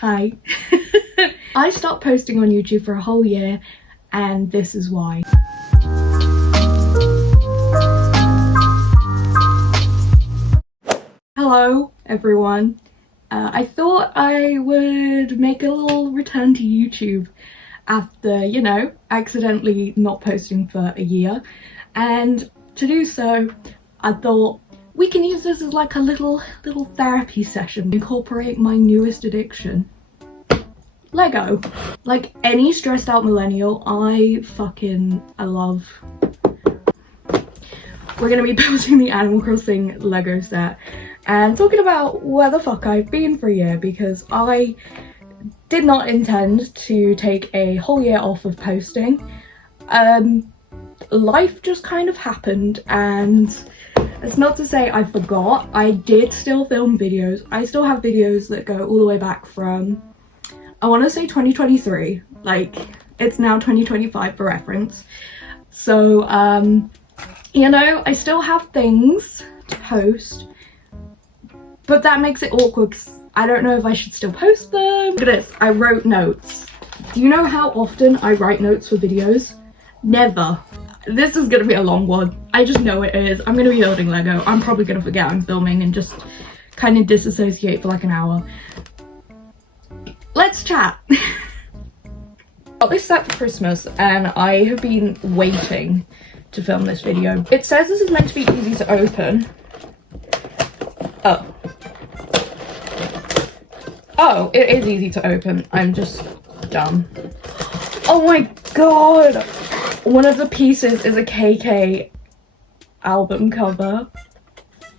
Hi. I stopped posting on YouTube for a whole year, and this is why. Hello everyone. I thought I would make a little return to YouTube after, you know, accidentally not posting for a year, and to do so I thought we can use this as like a little therapy session, incorporate my newest addiction, Lego. Like any stressed out millennial, I love. We're gonna be building the Animal Crossing Lego set and talking about where the fuck I've been for a year, because I did not intend to take a whole year off of posting. Life just kind of happened, and it's not to say I forgot. I did still film videos. I still have videos that go all the way back from, I want to say 2023, like it's now 2025 for reference. So you know, I still have things to post, but that makes it awkward because I don't know if I should still post them. Look at this, I wrote notes. Do you know how often I write notes for videos? Never. This is gonna be a long one. I just know it is. I'm gonna be building Lego. I'm probably gonna forget I'm filming and just kind of disassociate for like an hour. Let's chat. Got this set for Christmas and I have been waiting to film this video. It says this is meant to be easy to open. Oh, it is easy to open. I'm just dumb. Oh my god! One of the pieces is a KK album cover.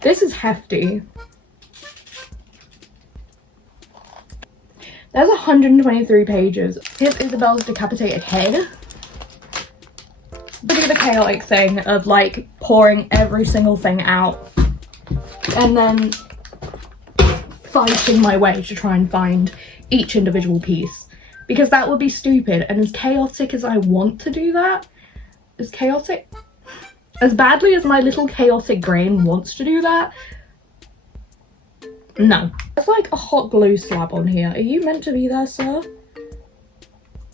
This is hefty. There's 123 pages. Here's Isabelle's decapitated head. Look at the chaotic thing of like pouring every single thing out and then fighting my way to try and find each individual piece, because that would be stupid. And as chaotic as I want to do that, as chaotic, as badly as my little chaotic brain wants to do that, no. There's like a hot glue slab on here. Are you meant to be there, sir?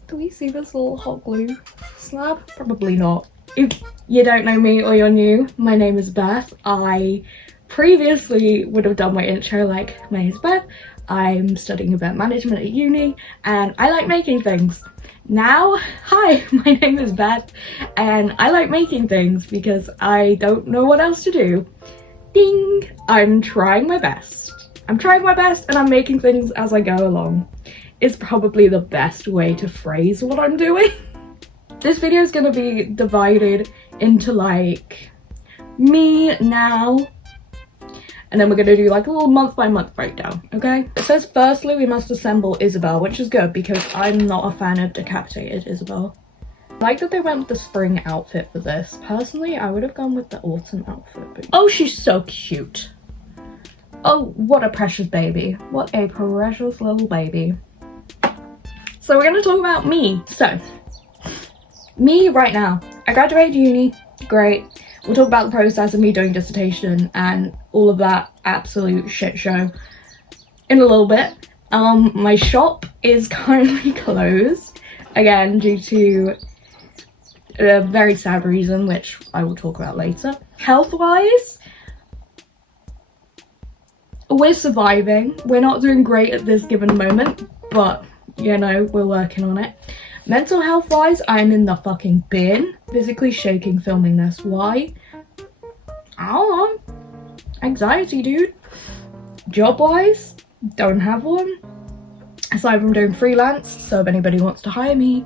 Do we see this little hot glue slab? Probably not. If you don't know me or you're new, my name is Beth. I previously would have done my intro like, my name is Beth, I'm studying event management at uni and I like making things. Now, hi, my name is Beth and I like making things because I don't know what else to do. Ding! I'm trying my best. I'm trying my best and I'm making things as I go along. It's probably the best way to phrase what I'm doing. This video is gonna be divided into like me now, and then we're gonna do like a little month by month breakdown, okay? It says firstly we must assemble Isabelle, which is good because I'm not a fan of decapitated Isabelle. I like that they went with the spring outfit for this. Personally, I would have gone with the autumn outfit. But oh, she's so cute. Oh, what a precious baby. What a precious little baby. So we're gonna talk about me. So, me right now. I graduated uni, great. We'll talk about the process of me doing dissertation and all of that absolute shit show in a little bit. My shop is currently closed, again, due to a very sad reason, which I will talk about later. Health-wise, we're surviving. We're not doing great at this given moment, but, you know, we're working on it. Mental health wise, I'm in the fucking bin. Physically shaking filming this. Why? I don't know. Anxiety, dude. Job wise, don't have one. Aside from doing freelance, so if anybody wants to hire me.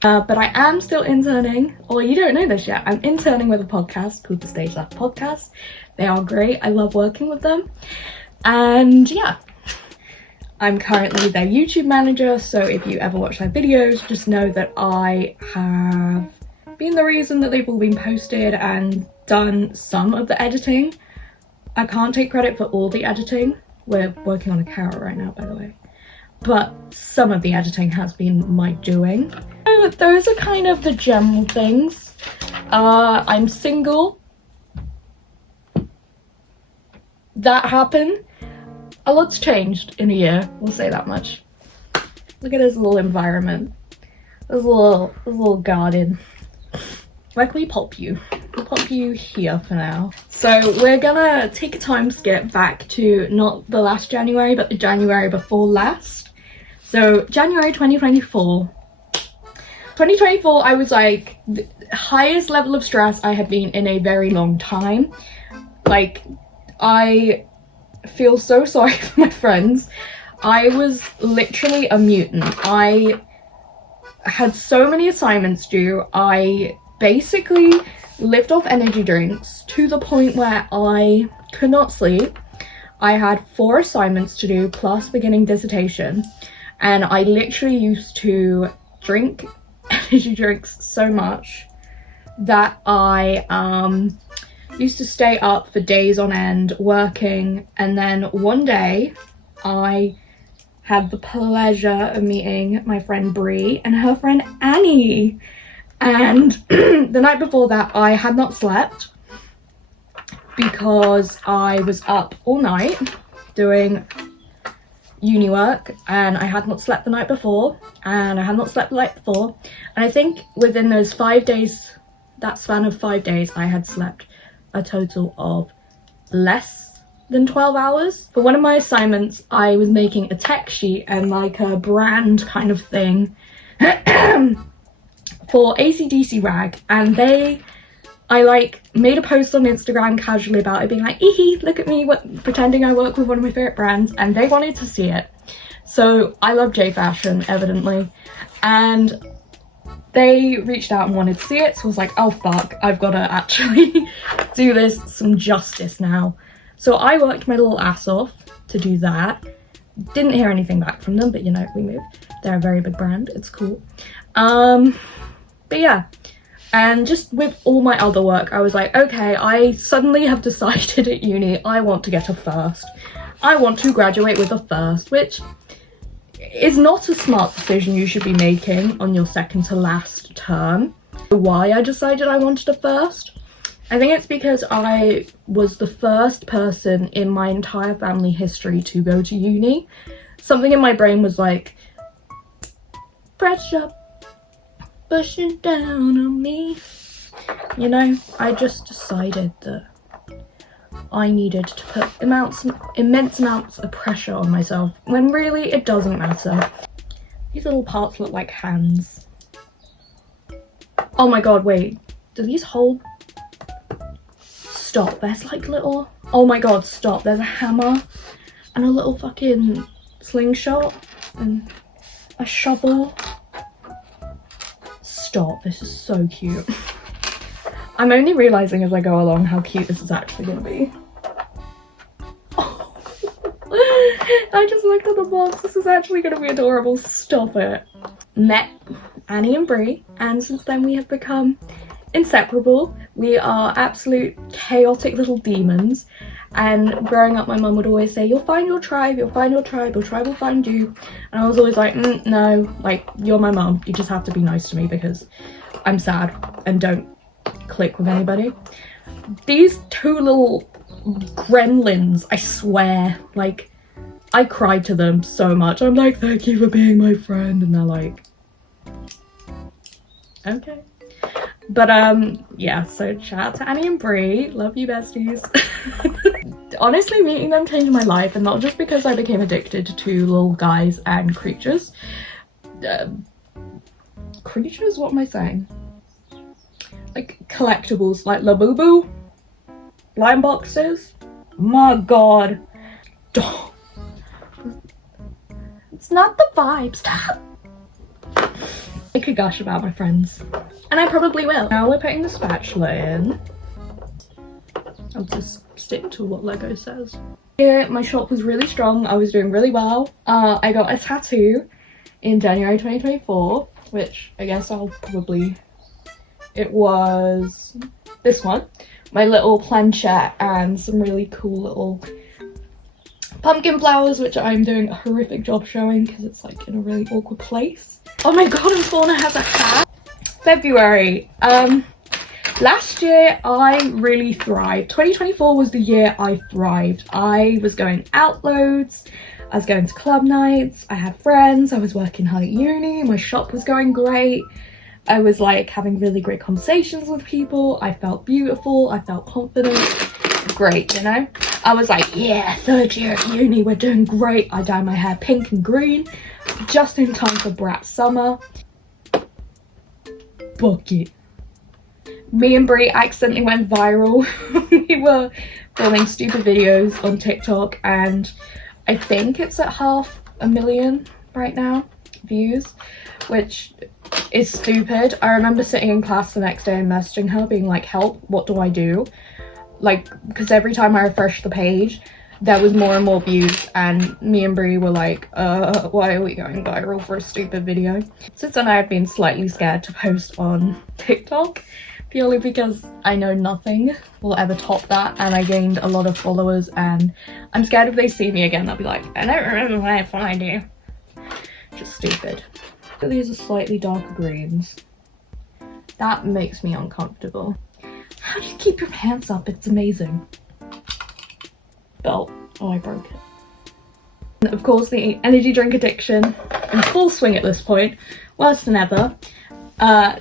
But I am still interning, or you don't know this yet, I'm interning with a podcast called The Stage Left Podcast. They are great, I love working with them. And yeah. I'm currently their YouTube manager, so if you ever watch their videos, just know that I have been the reason that they've all been posted and done some of the editing. I can't take credit for all the editing. We're working on a carrot right now, by the way. But some of the editing has been my doing. So those are kind of the general things. I'm single. That happened. A lot's changed in a year, we'll say that much. Look at this little environment. This little garden. Where can we pop you? We'll pop you here for now. So we're gonna take a time skip back to not the last January, but the January before last. So January 2024. 2024, I was like the highest level of stress I had been in a very long time. Like, I feel so sorry for my friends. I was literally a mutant. I had so many assignments due. I basically lived off energy drinks to the point where I could not sleep. I had 4 assignments to do plus beginning dissertation, and I literally used to drink energy drinks so much that I used to stay up for days on end working. And then one day I had the pleasure of meeting my friend Brie and her friend Annie. And the night before that, I had not slept because I was up all night doing uni work, and I had not slept the night before, and I had not slept the night before. And I think within those 5 days, that span of 5 days, I had slept a total of less than 12 hours. For one of my assignments, I was making a tech sheet and like a brand kind of thing for ACDC Rag, and I like made a post on Instagram casually about it, being like, "Eehee, look at me, pretending I work with one of my favorite brands," and they wanted to see it. So I love J Fashion, evidently, and they reached out and wanted to see it. So I was like, oh fuck, I've got to actually do this some justice now. So I worked my little ass off to do that. Didn't hear anything back from them, but you know, we moved. They're a very big brand, it's cool. But yeah, and just with all my other work, I was like, okay, I suddenly have decided at uni I want to get a first. I want to graduate with a first, which is not a smart decision you should be making on your second to last term. Why I decided I wanted a first? I think it's because I was the first person in my entire family history to go to uni. Something in my brain was like, pressure pushing down on me. You know, I just decided that I needed to put immense amounts of pressure on myself, when really it doesn't matter. These little parts look like hands. Oh my god, wait, do these hold? Stop, there's like little, oh my god, stop, there's a hammer and a little fucking slingshot and a shovel. Stop, this is so cute. I'm only realising as I go along how cute this is actually going to be. Oh. I just looked at the box, this is actually going to be adorable, stop it. Met Annie and Brie, and since then we have become inseparable. We are absolute chaotic little demons, and growing up my mum would always say, you'll find your tribe, you'll find your tribe, your tribe will find you. And I was always like, no, like, you're my mum, you just have to be nice to me because I'm sad and don't click with anybody. These 2 little gremlins, I swear, like, I cried to them so much. I'm like, thank you for being my friend, and they're like, okay. But yeah, so shout out to Annie and Brie, love you besties. Honestly, meeting them changed my life, and not just because I became addicted to little guys and creatures. Creatures? What am I saying? Like collectibles, like Labubu, blind boxes. My god. It's not the vibe, stop. I could gush about my friends, and I probably will. Now we're putting the spatula in. I'll just stick to what Lego says. Yeah, my shop was really strong. I was doing really well. I got a tattoo in January 2024, which I guess I'll probably... It was this one. My little planchette and some really cool little pumpkin flowers, which I'm doing a horrific job showing because it's like in a really awkward place. Oh my god, and Fauna has a hat. February. Last year I really thrived. 2024 was the year I thrived. I was going out loads, I was going to club nights, I had friends, I was working hard at uni, my shop was going great. I was like having really great conversations with people, I felt beautiful, I felt confident. Great, you know? I was like, yeah, third year at uni, we're doing great. I dyed my hair pink and green just in time for Brat summer. Bucket. Me and Brie accidentally went viral. We were filming stupid videos on TikTok and I think it's at 500,000 right now views, which is stupid. I remember sitting in class the next day and messaging her being like, help, what do I do? Like, because every time I refreshed the page there was more and more views and me and Brie were like, why are we going viral for a stupid video? Since then I have been slightly scared to post on TikTok, purely because I know nothing will ever top that, and I gained a lot of followers and I'm scared if they see me again they'll be like, I don't remember what I find you. Just stupid. But these are slightly darker greens. That makes me uncomfortable. How do you keep your pants up? It's amazing. Belt. Oh, I broke it. And of course, the energy drink addiction in full swing at this point. Worse than ever.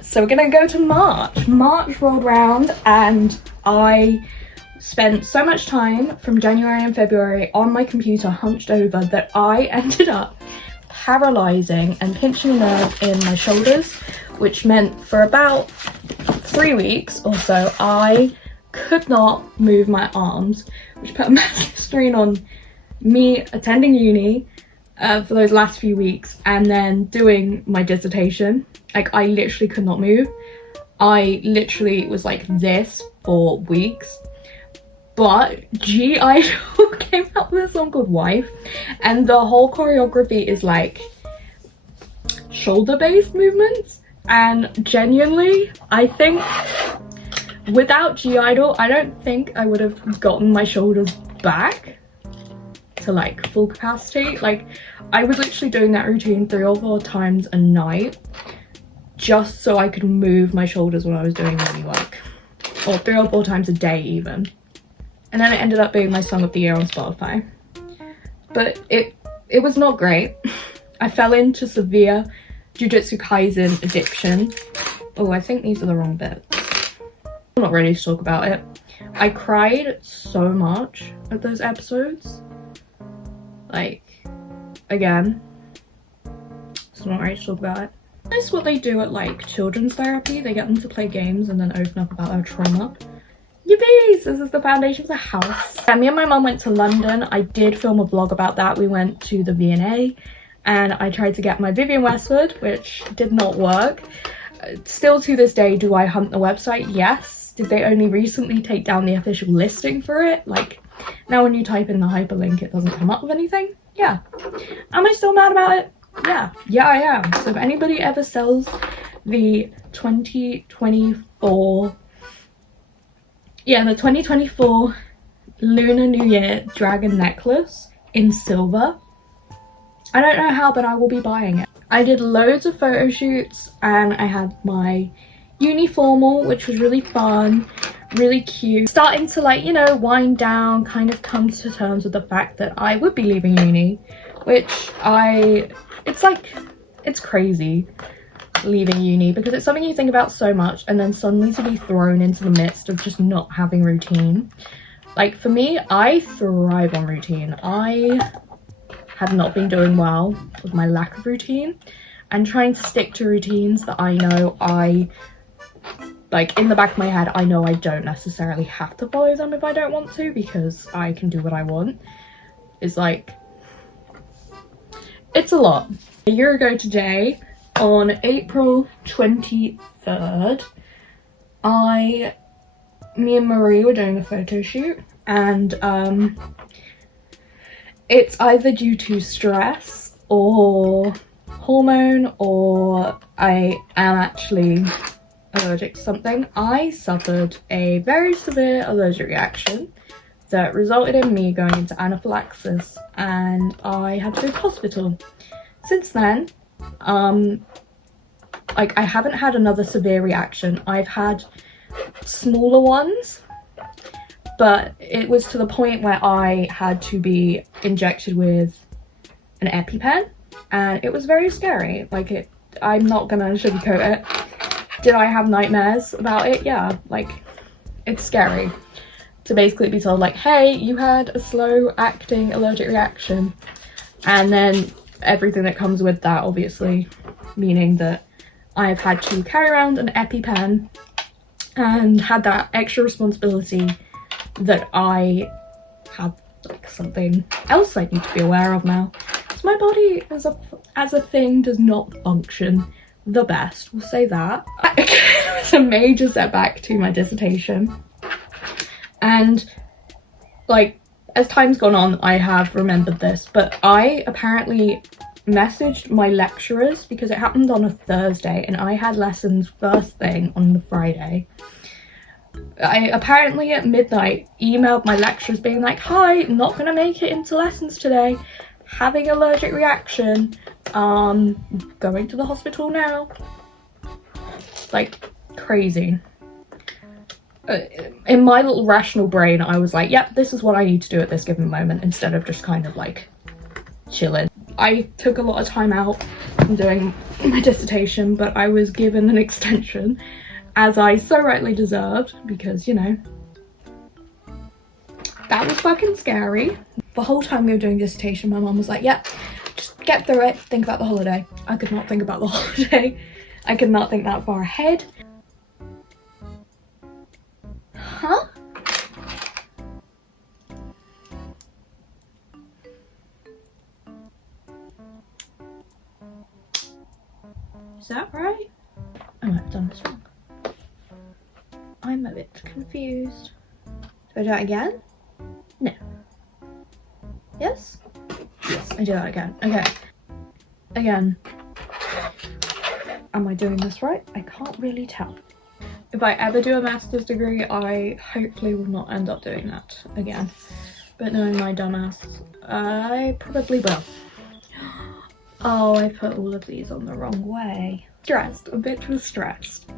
So we're gonna go to March. March rolled round and I spent so much time from January and February on my computer hunched over that I ended up paralysing and pinching a nerve in my shoulders, which meant for about 3 weeks or so I could not move my arms, which put a massive strain on me attending uni for those last few weeks and then doing my dissertation. Like, I literally could not move. I literally was like this for weeks. But G-Idol came out with a song called Wife and the whole choreography is like shoulder-based movements, and genuinely I think without G-Idol I don't think I would have gotten my shoulders back to like full capacity. Like, I was literally doing that routine 3 or 4 times a night just so I could move my shoulders when I was doing uni work, or 3 or 4 times a day even. And then it ended up being my song of the year on Spotify. But it was not great. I fell into severe Jujutsu Kaisen addiction. Oh, I think these are the wrong bits. I'm not ready to talk about it. I cried so much at those episodes. Like, again, so I'm not ready to talk about it. That's what they do at like children's therapy. They get them to play games and then open up about their trauma. Yippies! This is the foundation of the house. Yeah, me and my mum went to London. I did film a vlog about that. We went to the V&A and I tried to get my Vivienne Westwood, which did not work. Still to this day, do I hunt the website? Yes. Did they only recently take down the official listing for it? Like, now when you type in the hyperlink, it doesn't come up with anything? Yeah. Am I still mad about it? Yeah. Yeah, I am. So if anybody ever sells the 2024 Lunar New Year dragon necklace in silver, I don't know how, but I will be buying it. I did loads of photo shoots and I had my uni formal, which was really fun, really cute. Starting to, like, you know, wind down, kind of come to terms with the fact that I would be leaving uni, which it's crazy leaving uni because it's something you think about so much and then suddenly to be thrown into the midst of just not having routine. Like, for me, I thrive on routine. I have not been doing well with my lack of routine and trying to stick to routines that I know like, in the back of my head, I know I don't necessarily have to follow them if I don't want to because I can do what I want. It's like, it's a lot. A year ago today, on April 23rd, me and Marie were doing a photo shoot and it's either due to stress or hormone or I am actually allergic to something. I suffered a very severe allergic reaction that resulted in me going into anaphylaxis and I had to go to hospital. Since then, like, I haven't had another severe reaction. I've had smaller ones, but it was to the point where I had to be injected with an EpiPen, and it was very scary. Like, I'm not gonna sugarcoat it. Did I have nightmares about it? Yeah, like, it's scary to basically be told, like, hey, you had a slow acting allergic reaction, and then everything that comes with that, obviously, meaning that I've had to carry around an EpiPen and had that extra responsibility that I have, like, something else I need to be aware of now. So my body as a thing does not function the best, we'll say that. It was a major setback to my dissertation, and like, as time's gone on, I have remembered this, but I apparently messaged my lecturers because it happened on a Thursday and I had lessons first thing on the Friday. I apparently at midnight emailed my lecturers being like, hi, not gonna make it into lessons today, having allergic reaction, going to the hospital now. Like, crazy. In my little rational brain, I was like, yep, this is what I need to do at this given moment, instead of just kind of like chilling. I took a lot of time out from doing my dissertation, but I was given an extension, as I so rightly deserved, because, you know, that was fucking scary. The whole time we were doing dissertation, my mum was like, yep, just get through it, think about the holiday. I could not think about the holiday. I could not think that far ahead. Huh? Is that right? I might have done this wrong. I'm a bit confused. Do I do it again? No. Yes? Yes, I do that again. Okay. Again. Am I doing this right? I can't really tell. If I ever do a master's degree, I hopefully will not end up doing that again. But knowing my dumbass, I probably will. Oh, I put all of these on the wrong way. Stressed. A bitch was stressed.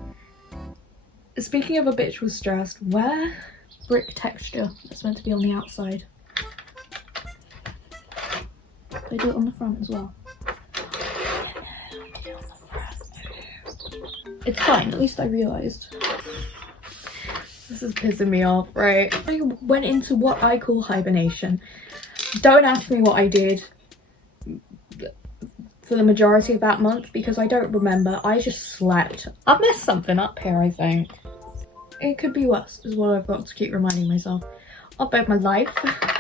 Speaking of a bitch was stressed, where? Brick texture. It's meant to be on the outside. They do it on the front as well. It's fine, at least I realised. This is pissing me off, right? I went into what I call hibernation. Don't ask me what I did for the majority of that month because I don't remember. I just slept. I've messed something up here, I think. It could be worse, is what I've got to keep reminding myself of both my life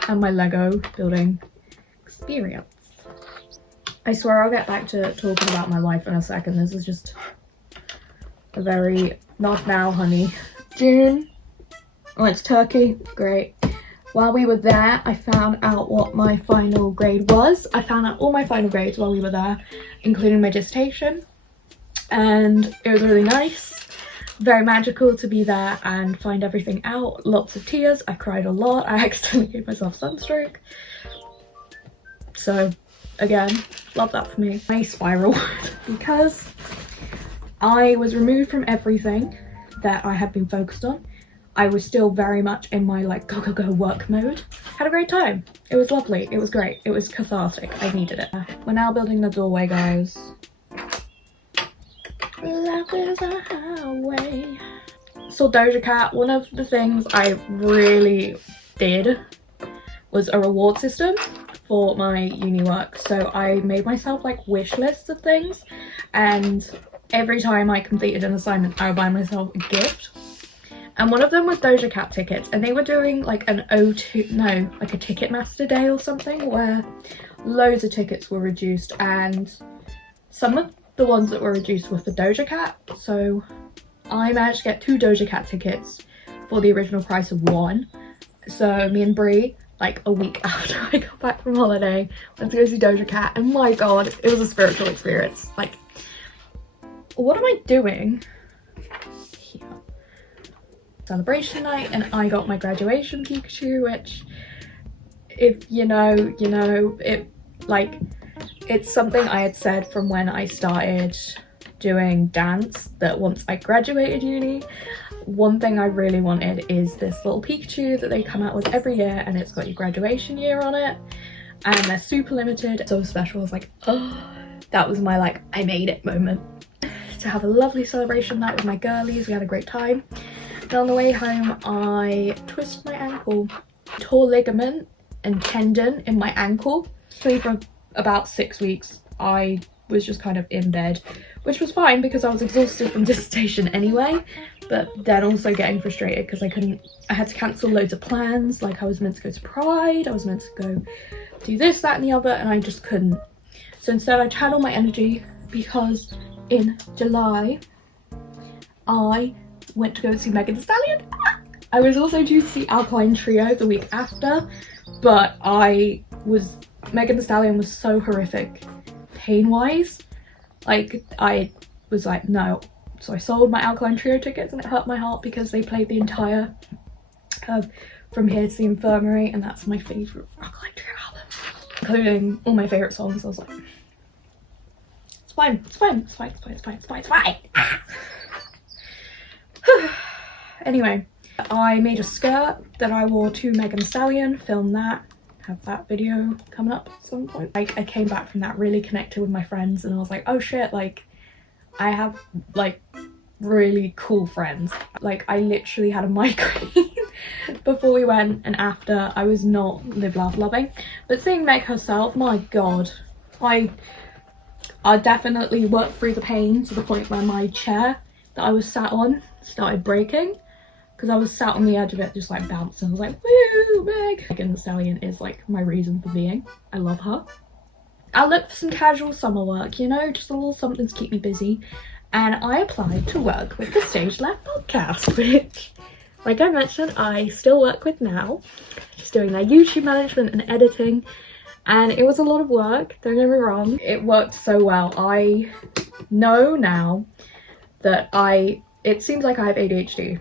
and my Lego building experience. I swear I'll get back to talking about my life in a second. This is just a very, not now, honey. June. I went to Turkey. Great. While we were there, I found out what my final grade was. I found out all my final grades while we were there, including my dissertation. And it was really nice. Very magical to be there and find everything out. Lots of tears. I cried a lot. I accidentally gave myself sunstroke. So, again, love that for me. I spiraled because I was removed from everything that I had been focused on. I was still very much in my like go go go work mode. Had a great time. It was lovely. It was great. It was cathartic. I needed it. We're now building the doorway, guys. Love is a highway. So Doja Cat, one of the things I really did was a reward system for my uni work. So I made myself like wish lists of things, and every time I completed an assignment I would buy myself a gift. And one of them was Doja Cat tickets, and they were doing like an like a Ticketmaster day or something where loads of tickets were reduced, and some of the ones that were reduced were for Doja Cat. So I managed to get 2 Doja Cat tickets for the original price of 1. So me and Brie, like a week after I got back from holiday, went to go see Doja Cat, and my god, it was a spiritual experience. Like, what am I doing here? Celebration night, and I got my graduation Pikachu, which, if you know, you know, it like, it's something I had said from when I started doing dance that once I graduated uni, one thing I really wanted is this little Pikachu that they come out with every year, and it's got your graduation year on it, and they're super limited. So special. I was like, oh, that was my like I made it moment. To have a lovely celebration night with my girlies. We had a great time. And on the way home I twisted my ankle, tore ligament and tendon in my ankle. So for about 6 weeks I was just kind of in bed, which was fine because I was exhausted from dissertation anyway, but then also getting frustrated because I had to cancel loads of plans. Like I was meant to go to Pride, I was meant to go do this, that and the other, and I just couldn't. So instead I channeled my energy, because in July I went to go see Megan Thee Stallion. I was also due to see Alkaline Trio the week after, but Megan Thee Stallion was so horrific pain wise, like I was like no. So I sold my Alkaline Trio tickets, and it hurt my heart because they played the entire From Here to the Infirmary, and that's my favourite Alkaline Trio album, including all my favourite songs. I was like, it's fine, it's fine, it's fine, it's fine, it's fine, it's fine, it's fine. Anyway, I made a skirt that I wore to Megan Thee Stallion, filmed that, have that video coming up at some point. I came back from that really connected with my friends, and I was like, oh shit, like I have like really cool friends. Like I literally had a migraine before we went, and after I was not live laugh loving, but seeing Meg herself, my god, I definitely worked through the pain to the point where my chair that I was sat on started breaking, because I was sat on the edge of it just like bouncing. I was like, woo, Meg! Megan Thee Stallion is like my reason for being. I love her. I looked for some casual summer work, you know, just a little something to keep me busy, and I applied to work with the Stage Left podcast, which, like I mentioned, I still work with now, just doing their YouTube management and editing, and it was a lot of work, don't get me wrong. It worked so well. I know now that it seems like I have ADHD.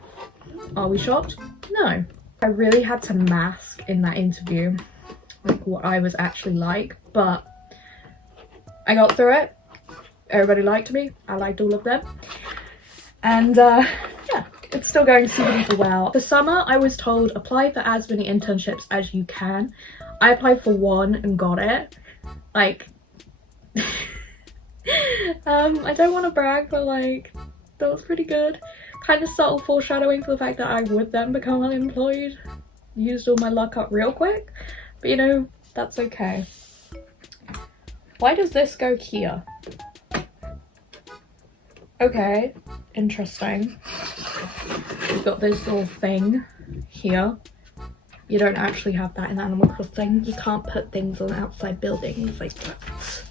Are we shocked? No. I really had to mask in that interview like what I was actually like, but I got through it. Everybody liked me. I liked all of them. And yeah, it's still going super duper well. For summer, I was told apply for as many internships as you can. I applied for one and got it. Like, I don't want to brag, but like, that was pretty good. Kind of subtle foreshadowing for the fact that I would then become unemployed. Used all my luck up real quick, but you know, that's okay. Why does this go here? Okay, interesting. We've got this little thing here. You don't actually have that in Animal Crossing. You can't put things on outside buildings like that.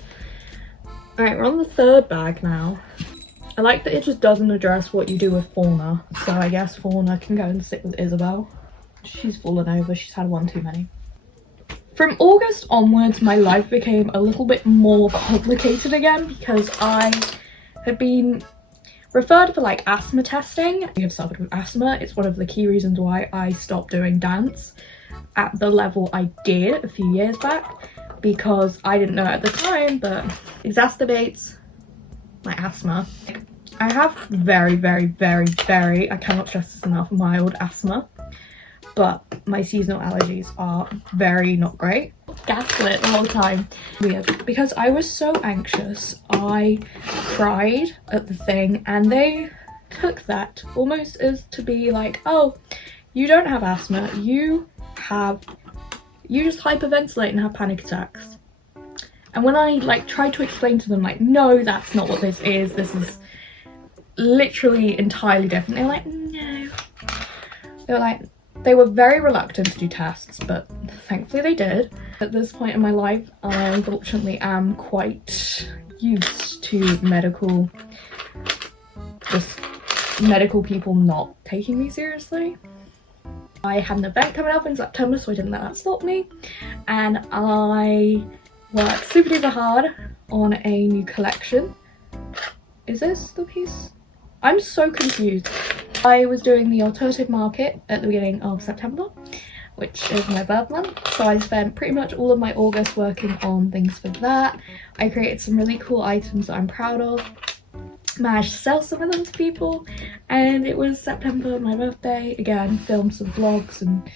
Alright, we're on the third bag now. I like that it just doesn't address what you do with Fauna. So I guess Fauna can go and sit with Isabelle. She's fallen over, she's had one too many. From August onwards, my life became a little bit more complicated again, because I had been referred for like asthma testing. I have suffered with asthma. It's one of the key reasons why I stopped doing dance at the level I did a few years back, because I didn't know at the time, but it exacerbates my asthma. I have very, very, very, very, I cannot stress this enough, mild asthma, but my seasonal allergies are very not great. Gaslit the whole time. Weird. Because I was so anxious, I cried at the thing, and they took that almost as to be like, oh, you don't have asthma, you just hyperventilate and have panic attacks. And when I like tried to explain to them like, no, that's not what this is literally entirely different, they were like, no. They were very reluctant to do tests, but thankfully they did. At this point in my life, I unfortunately am quite used to medical people not taking me seriously. I had an event coming up in September, so I didn't let that stop me, and I worked super duper hard on a new collection. Is this the piece? I'm so confused. I was doing the alternative market at the beginning of September, which is my birth month, so I spent pretty much all of my August working on things for that. I created some really cool items that I'm proud of, managed to sell some of them to people, and it was September, my birthday. Again, filmed some vlogs and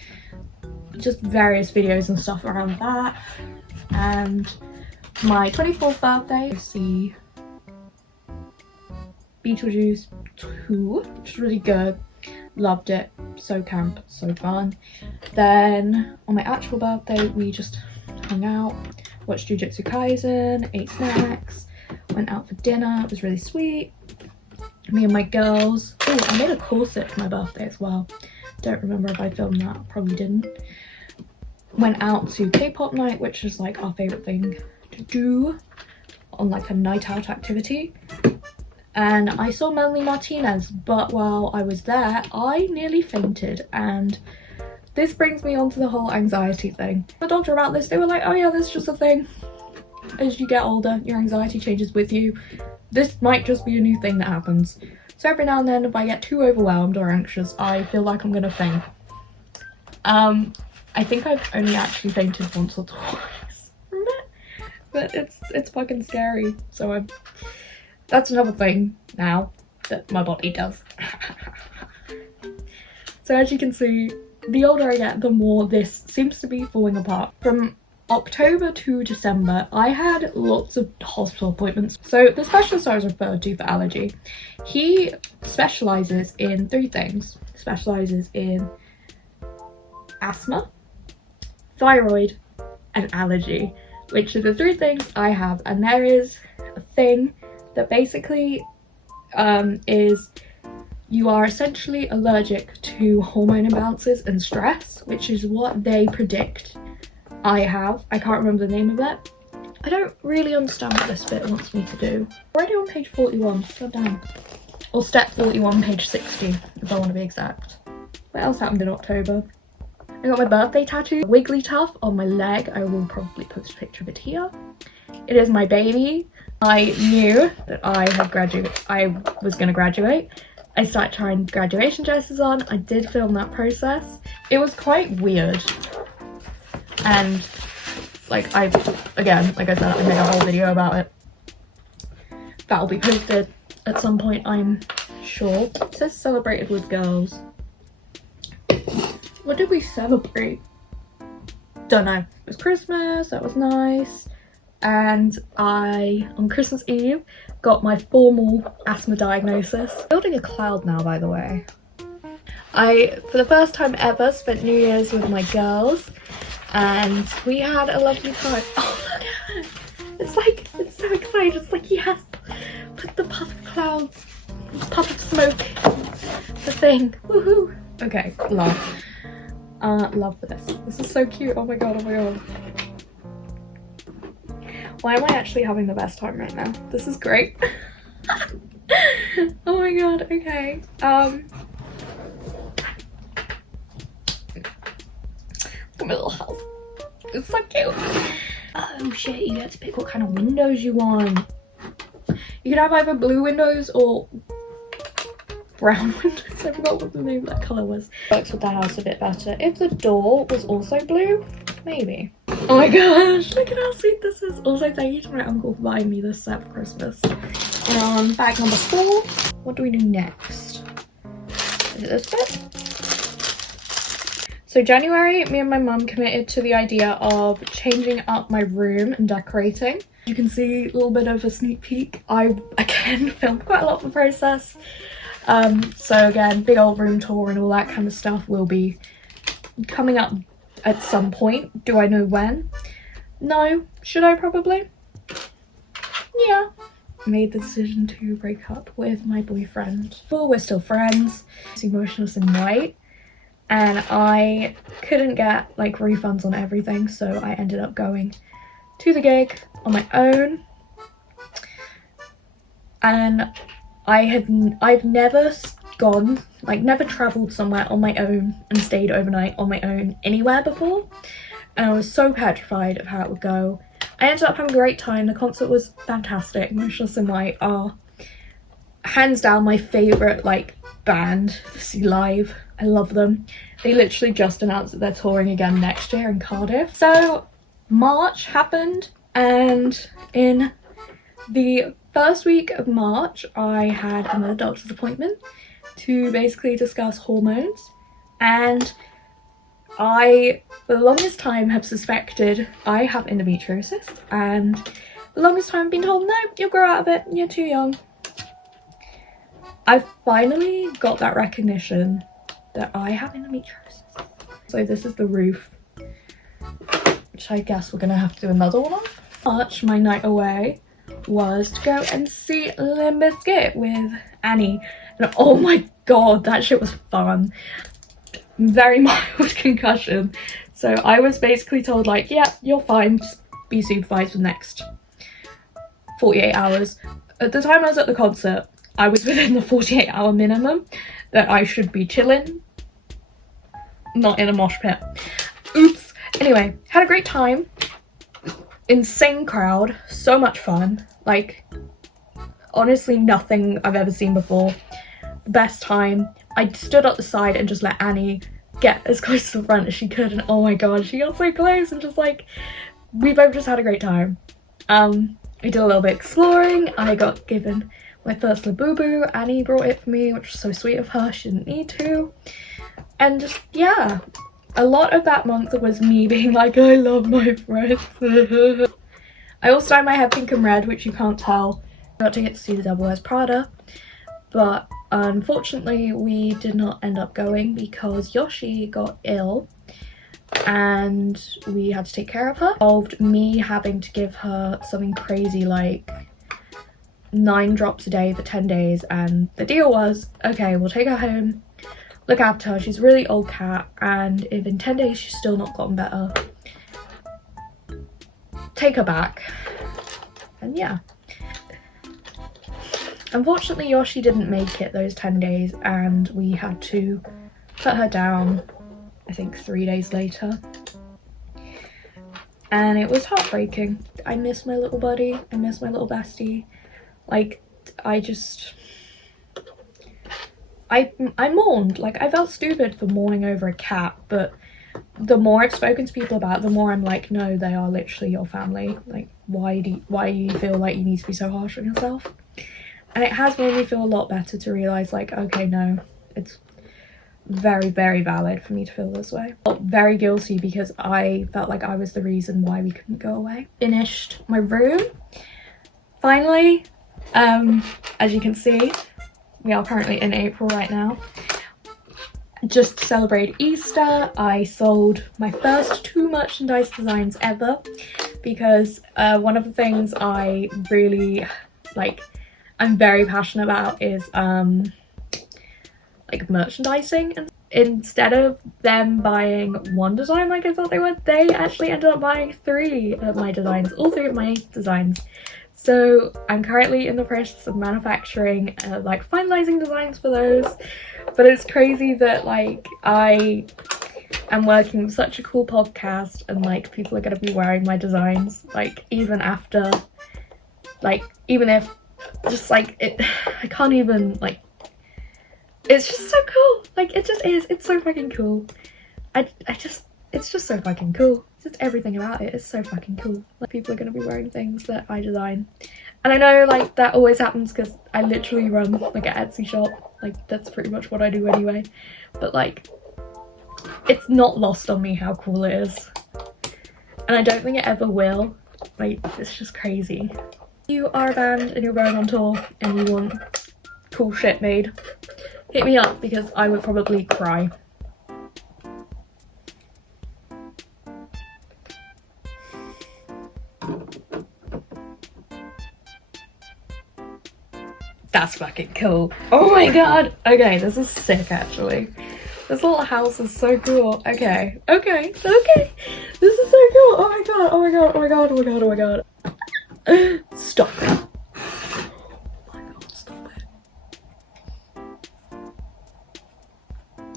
just various videos and stuff around that. And my 24th birthday, I see Beetlejuice 2, which was really good. Loved it. So camp, so fun. Then on my actual birthday, we just hung out, watched Jujutsu Kaisen, ate snacks, went out for dinner. It was really sweet. Me and my girls. Oh, I made a corset for my birthday as well. Don't remember if I filmed that. Probably didn't. Went out to K-pop night, which is like our favorite thing to do on like a night out activity. And I saw Melanie Martinez, but while I was there, I nearly fainted. And this brings me on to the whole anxiety thing. The doctor about this, they were like, oh yeah, this is just a thing. As you get older, your anxiety changes with you. This might just be a new thing that happens. So every now and then, if I get too overwhelmed or anxious, I feel like I'm gonna faint. I think I've only actually fainted once or twice from it, but it's fucking scary. So that's another thing now that my body does. So as you can see, the older I get, the more this seems to be falling apart. From October to December, I had lots of hospital appointments. So the specialist I was referred to for allergy, he specialises in 3 things. Specialises in asthma, thyroid, and allergy, which are the 3 things I have. And there is a thing that basically is you are essentially allergic to hormone imbalances and stress, which is what they predict I have. I can't remember the name of it. I don't really understand what this bit wants me to do. Already on page 41, god damn. Or step 41, page 60, if I want to be exact. What else happened in October? I got my birthday tattoo, Wigglytuff, on my leg. I will probably post a picture of it here. It is my baby. I knew that I was going to graduate. I started trying graduation dresses on. I did film that process. It was quite weird. And like I said, I made a whole video about it. That'll be posted at some point, I'm sure. It says celebrated with girls. What did we celebrate? Don't know. It was Christmas, that was nice. And I, on Christmas Eve, got my formal asthma diagnosis. Building a cloud now, by the way. I, for the first time ever, spent New Year's with my girls, and we had a lovely time. Oh, look at it! It's like, it's so exciting. It's like, yes! Put the puff of clouds, puff of smoke, the thing. Woohoo! Okay, love. Love for this. This is so cute. Oh my god, oh my god. Why am I actually having the best time right now? This is great. Oh my god, okay. My little house. It's so cute. Oh shit, you get to pick what kind of windows you want. You can have either blue windows or brown windows. I forgot what the name of that colour was. Works with the house a bit better. If the door was also blue, maybe. Oh my gosh, look at how sweet this is. Also, thank you to my uncle for buying me this set for Christmas. Bag number 4. What do we do next? Is it this bit? So January, me and my mum committed to the idea of changing up my room and decorating. You can see a little bit of a sneak peek. I, again, filmed quite a lot of the process. So again, big old room tour and all that kind of stuff will be coming up at some point. Do I know when? No. Should I probably? Yeah. Made the decision to break up with my boyfriend. Well, we're still friends. It's Emotionless in White. And I couldn't get like refunds on everything, so I ended up going to the gig on my own. And I've never gone, like never travelled somewhere on my own and stayed overnight on my own anywhere before. And I was so petrified of how it would go. I ended up having a great time. The concert was fantastic. Emotionless in White are hands down my favourite like band to see live. I love them. They literally just announced that they're touring again next year in Cardiff. So March happened, and in the First week of March, I had another doctor's appointment to basically discuss hormones, and I, for the longest time, have suspected I have endometriosis, and the longest time I've been told, no, you'll grow out of it, you're too young. I finally got that recognition that I have endometriosis. So this is the roof, which I guess we're gonna have to do another one of. March, my night away was to go and see Limp Bizkit with Annie, and oh my god, that shit was fun. Very mild concussion, so I was basically told like, yeah, you're fine, just be supervised for the next 48 hours. At the time I was at the concert, I was within the 48-hour minimum that I should be chilling, not in a mosh pit. Oops. Anyway, had a great time. Insane crowd, so much fun. Like, honestly, nothing I've ever seen before. Best time. I stood at the side and just let Annie get as close to the front as she could, and oh my god, she got so close, and just like, we both just had a great time. We did a little bit exploring. I got given my first Labubu. Annie brought it for me, which was so sweet of her. She didn't need to. And just, yeah, a lot of that month was me being like, I love my friends. I also dyed my hair pink and red, which you can't tell. I got to get to see the Devil Wears Prada, but unfortunately we did not end up going because Yoshi got ill and we had to take care of her. It involved me having to give her something crazy like 9 drops a day for 10 days, and the deal was, okay, we'll take her home, look after her. She's a really old cat, and if in 10 days she's still not gotten better, take her back. And yeah, unfortunately Yoshi didn't make it those 10 days, and we had to put her down, I think 3 days later, and it was heartbreaking. I miss my little buddy, I miss my little bestie. Like, I mourned. Like, I felt stupid for mourning over a cat, but the more I've spoken to people about it, the more I'm like, no, they are literally your family. Like, why do you feel like you need to be so harsh on yourself? And it has made me feel a lot better to realise, like, okay, no, it's very, very valid for me to feel this way. I felt very guilty because I felt like I was the reason why we couldn't go away. Finished my room, finally. As you can see, we are currently in April right now. Just to celebrate Easter, I sold my first 2 merchandise designs ever, because one of the things I really like, I'm very passionate about is like merchandising. And instead of them buying 1 design like I thought they would, they actually ended up buying 3 of my designs, all 3 of my designs. So I'm currently in the process of manufacturing, like finalizing designs for those. But it's crazy that like I am working with such a cool podcast, and like people are going to be wearing my designs, like even after, like even if just like it, I can't even like, it's just so cool. Like it just is, it's so fucking cool. It's just so fucking cool. Just everything about it is so fucking cool. Like, people are going to be wearing things that I design. And I know, like, that always happens because I literally run, like, an Etsy shop. Like, that's pretty much what I do anyway. But, like, it's not lost on me how cool it is. And I don't think it ever will. Like, it's just crazy. If you are a band and you're going on tour and you want cool shit made, hit me up because I would probably cry. That's fucking cool. Oh my god. Okay, this is sick actually. This little house is so cool. Okay. This is so cool. Oh my god, oh my god, oh my god, oh my god, oh my god. Stop it. Oh my god, stop it.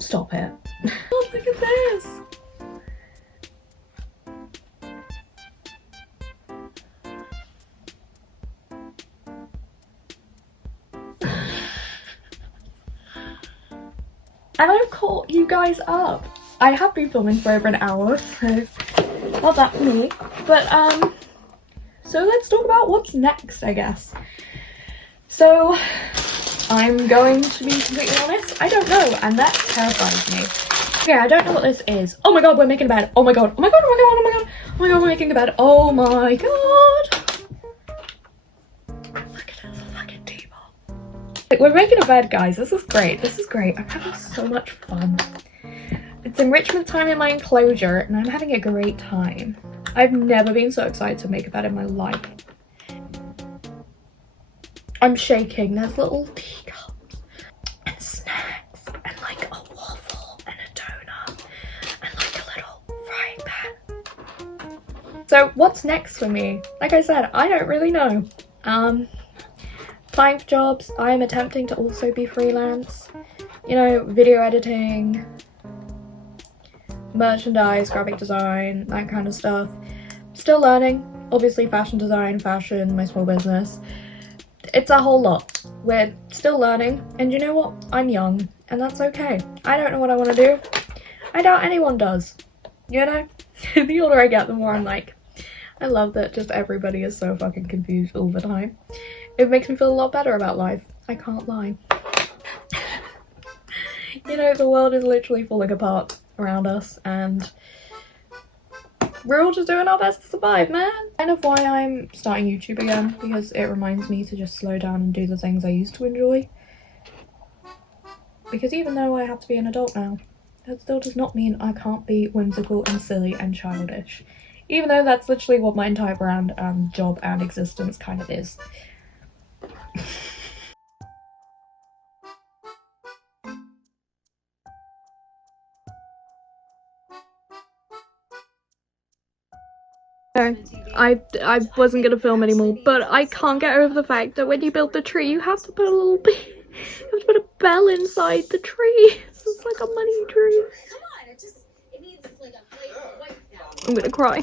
Stop it. Oh, look at this. And I've caught you guys up. I have been filming for over an hour, so not that for me. But so let's talk about what's next, I guess. So I'm going to be completely honest, I don't know, and that terrifies me. Okay, I don't know what this is. Oh my god, we're making a bed. Oh my god, oh my god, oh my god, oh my god, oh my god, we're making a bed. Oh my god. Look at this fucking table. We're making a bed, guys. This is great. This is great. I'm having so much fun. It's enrichment time in my enclosure, and I'm having a great time. I've never been so excited to make a bed in my life. I'm shaking. There's little teacups and snacks and like a waffle and a donut and like a little frying pan. So what's next for me? Like I said, I don't really know. Applying for jobs. I'm attempting to also be freelance. You know, video editing, merchandise, graphic design, that kind of stuff. Still learning. Obviously fashion design, fashion, my small business. It's a whole lot. We're still learning, and you know what? I'm young, and that's okay. I don't know what I want to do. I doubt anyone does. You know? The older I get, the more I'm like, I love that just everybody is so fucking confused all the time. It makes me feel a lot better about life. I can't lie. You know, the world is literally falling apart around us, and we're all just doing our best to survive, man. Kind of why I'm starting YouTube again, because it reminds me to just slow down and do the things I used to enjoy. Because even though I have to be an adult now, that still does not mean I can't be whimsical and silly and childish. Even though that's literally what my entire brand and job and existence kind of is. I wasn't gonna film anymore, but I can't get over the fact that when you build the tree, you have to put a little bit, you have to put a bell inside the tree. So it's like a money tree. I'm gonna cry.